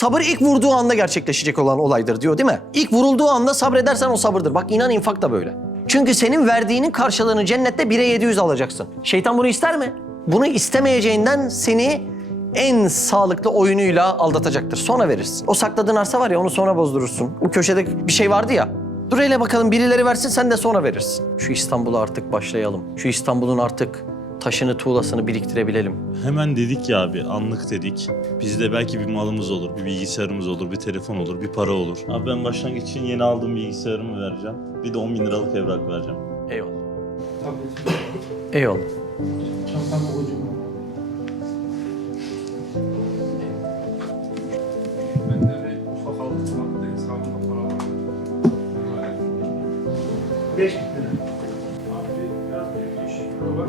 Sabır ilk vurduğu anda gerçekleşecek olan olaydır diyor değil mi? İlk vurulduğu anda sabredersen o sabırdır. Bak inan infak da böyle. Çünkü senin verdiğinin karşılığını cennette 1'e 700 alacaksın. Şeytan bunu ister mi? Bunu istemeyeceğinden seni en sağlıklı oyunuyla aldatacaktır. Sonra verirsin. O sakladığın arsa var ya onu sonra bozdurursun. O köşede bir şey vardı ya. Dur hele bakalım birileri versin sen de sonra verirsin. Şu İstanbul'a artık başlayalım. Şu İstanbul'un artık taşını tuğlasını biriktirebilelim. Hemen dedik ya abi anlık dedik. Bizde belki bir malımız olur, bir bilgisayarımız olur, bir telefon olur, bir para olur. Abi ben başlangıç için yeni aldığım bilgisayarımı vereceğim. Bir de 10 bin liralık evrak vereceğim. Eyvallah. Tabletim. Eyvallah. Çantamda kocam var. Ben de bir ufak aldım. Var. Beş bin lira. Abi biraz büyük bir şey var.